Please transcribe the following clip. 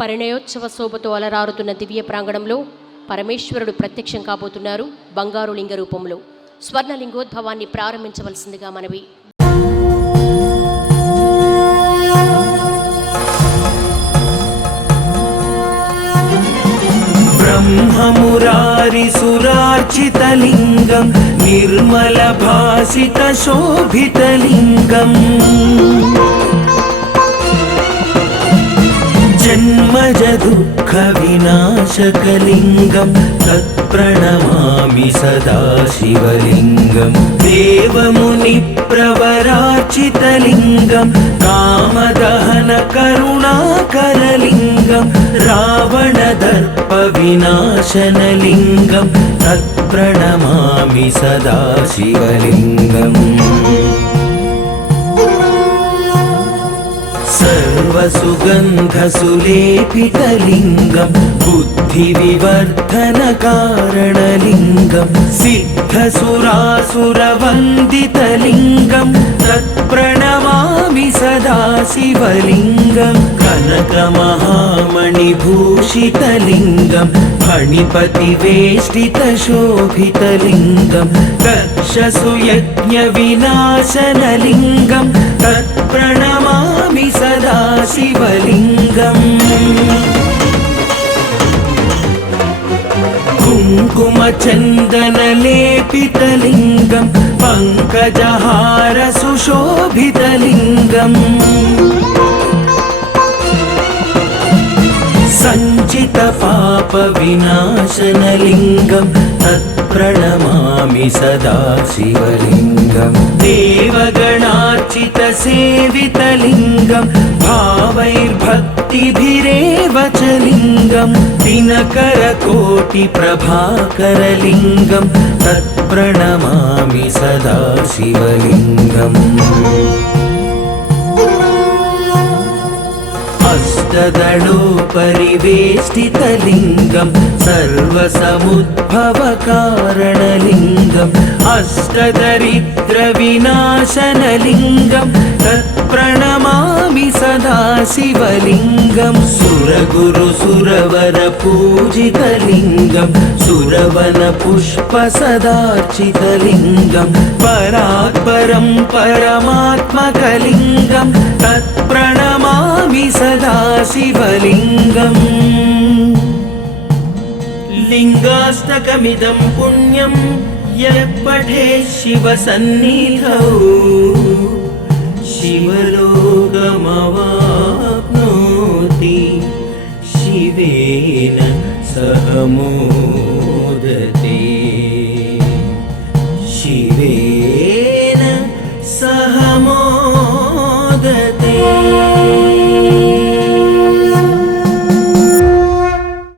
పరిణయోత్సవ శోభతో అలరారుతున్న దివ్య ప్రాంగణంలో పరమేశ్వరుడు ప్రత్యక్షం కాబోతున్నారు బంగారు లింగ రూపంలో. స్వర్ణలింగోద్భవాన్ని ప్రారంభించవలసిందిగా మనవి. బ్రహ్మమురారి సురార్చితలింగం నిర్మల భాసిత శోభితలింగం జన్మజ దుఃఖ వినాశకలింగం తత్ప్రణమామి సదా శివలింగం దేవముని ప్రవరార్చితలింగం కామదహన కరుణాకరలింగం రావణ దర్ప వినాశనలింగం తత్ప్రణమామి సదా శివలింగం सर्वसुगन्धसुलेपितलिङ्गं बुद्धिविवर्धनकारणलिङ्गं सिद्धसुरासुरवन्दितलिङ्गं तत्प्रणमामि सदा शिवलिङ्गं कनकमहामणिभूषितलिङ्गं फणिपतिवेष्टितशोभितलिङ्गं दक्षसुयज्ञविनाशनलिङ्गं तत्प्रणमामि सदा शिवलिङ्गम् कुङ्कुमचन्दनलेपितलिङ्गं पङ्कजहार सुशोभितलिङ्गम् सञ्चितपापविनाशनलिङ्गं तत्प्रणमामि सदा शिवलिङ्गं देवगणार्चितसेवितलिङ्गं भावैर्भक्तिभिरेव च लिङ्गं दिनकरकोटिप्रभाकरलिङ्गं तत्प्रणमामि सदा शिवलिङ्गम् अष्टदलोपरिवेष्टितलिङ्गं सर्वसमुद्भवकारणलिङ्गम् अष्टदरिद्रविनाशनलिङ्गं तत्प्रणमामि सदा शिवलिङ्गं सुरगुरुसुरवरपूजितलिङ्गं सुरवनपुष्पसदार्चितलिङ्गं परात्परं परमात्मकलिङ्गं तत्प्रणमामि सदा शिवलिङ्गम् लिङ्गाष्टकमिदं पुण्यं यः पठेत् शिवसन्निधौ शिवलोकमवाप्नोति शिवेन सह मोदेन।